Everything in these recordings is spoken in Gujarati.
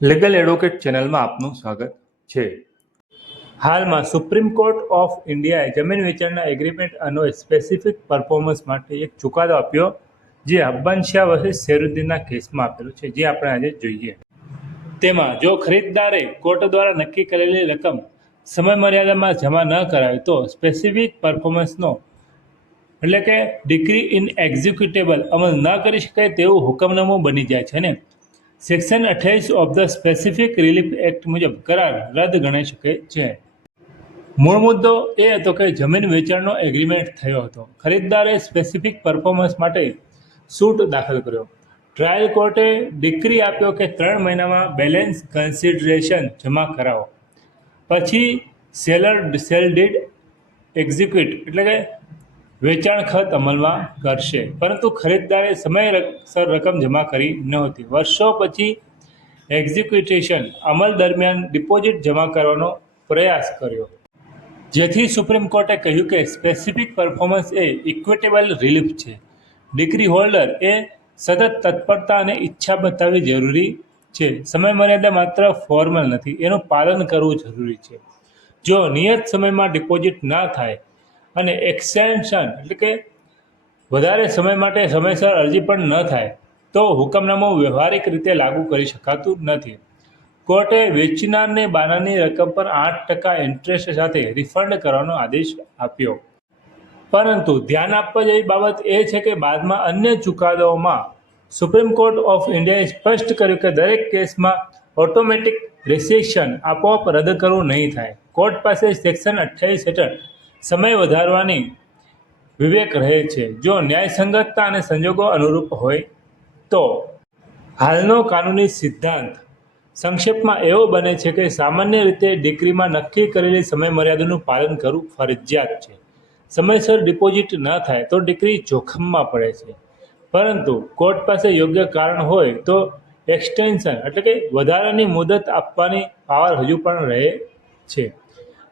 લીગલ એડવોકેટ ચેનલમાં આપનું સ્વાગત છે. હાલમાં સુપ્રીમ કોર્ટ ઓફ ઇન્ડિયાએ જમીન વેચાણના એગ્રીમેન્ટ અન્વયે સ્પેસિફિક પરફોર્મન્સ માટે એક ચુકાદો આપ્યો, જે અબ્બાન શાહ વર્સિસ શેરુદ્દીનના કેસમાં આપેલો છે, જે આપણે આજે જોઈએ. તેમાં જો ખરીદદારે કોર્ટ દ્વારા નક્કી કરેલી રકમ સમયમર્યાદામાં જમા ન કરાવે તો સ્પેસિફિક પરફોર્મન્સનો એટલે કે ડિક્રી ઇન એક્ઝિક્યુટેબલ અમલ ન કરી શકાય તેવું હુકમનામું બની જાય છે અને section 28 of the specific relief act મુજબ કરાર રદ ગણાઈ શકે છે. મૂળ મુદ્દો એ હતો કે જમીન વેચાણનો એગ્રીમેન્ટ થયો હતો. ખરીદદારે સ્પેસિફિક પરફોર્મન્સ માટે સૂટ દાખલ કર્યો. ટ્રાયલ કોર્ટે ડિક્રી આપ્યો કે 3 મહિનામાં બેલેન્સ કન્સિડરેશન જમા કરાવો, પછી સેલર સેલ ડીડ એક્ઝિક્યુટ એટલે કે વેચાણ ખત અમલમાં કરશે. પરંતુ ખરીદદારે સમયસર રકમ જમા કરી નહોતી. વર્ષો પછી એક્ઝિક્યુટેશન અમલ દરમિયાન ડિપોઝિટ જમા કરવાનો પ્રયાસ કર્યો, જેથી સુપ્રીમ કોર્ટે કહ્યું કે સ્પેસિફિક પરફોર્મન્સ એ ઇક્વિટેબલ રિલીફ છે. ડિક્રી હોલ્ડર એ સતત તત્પરતા અને ઈચ્છા બતાવવી જરૂરી છે. સમયમર્યાદા માત્ર ફોર્મલ નથી, એનું પાલન કરવું જરૂરી છે. જો નિયત સમયમાં ડિપોઝિટ ના થાય અને એક્સટેન્શન એટલે કે વધારે સમય માટે સમયસર અરજી પણ ન થાય તો હુકમનામું વ્યવહારિક રીતે લાગુ કરી શકાતું નથી. કોર્ટે વેચનારને બાનાની રકમ પર 8% ઇન્ટરેસ્ટ સાથે રિફંડ કરવાનો આદેશ આપ્યો. પરંતુ ધ્યાન આપવા જેવી બાબત એ છે કે બાદમાં અન્ય ચુકાદાઓમાં સુપ્રીમ કોર્ટ ઓફ ઇન્ડિયાએ સ્પષ્ટ કર્યું કે દરેક કેસમાં ઓટોમેટિક રિસેક્શન આપોઆપ રદ કરવું નહીં થાય. કોર્ટ પાસે સેક્શન 28 હેઠળ સમય વધારવાની વિવેક રહે છે, જો ન્યાયસંગતતા અને સંજોગો અનુરૂપ હોય તો. હાલનો કાનૂની સિદ્ધાંત સંક્ષેપમાં એવો બને છે કે સામાન્ય રીતે ડિક્રીમાં નક્કી કરેલી સમયમર્યાદાનું પાલન કરવું ફરજિયાત છે. સમયસર ડિપોઝિટ ન થાય તો ડિક્રી જોખમમાં પડે છે. પરંતુ કોર્ટ પાસે યોગ્ય કારણ હોય તો એક્સટેન્શન એટલે કે વધારાની મુદત આપવાની પાવર હજુ પણ રહે છે.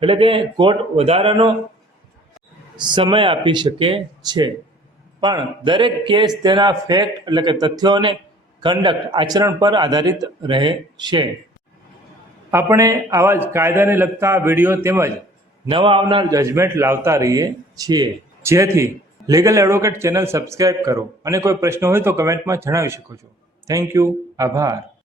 એટલે કે કોર્ટ વધારાનો સમય આપી શકે છે, પણ દરેક કેસ તેના ફેક્ટ એટલે કે તથ્યો અને કન્ડક્ટ આચરણ પર આધારિત રહેશે. આપણે આવા જ કાયદાને લગતા વિડીયો તેમજ નવા આવનાર જજમેન્ટ લાવતા રહીએ છીએ. જેથી લીગલ એડવોકેટ ચેનલ સબસ્ક્રાઇબ કરો અને કોઈ પ્રશ્ન હોય તો કમેન્ટમાં જણાવી શકો છો. Thank you. આભાર.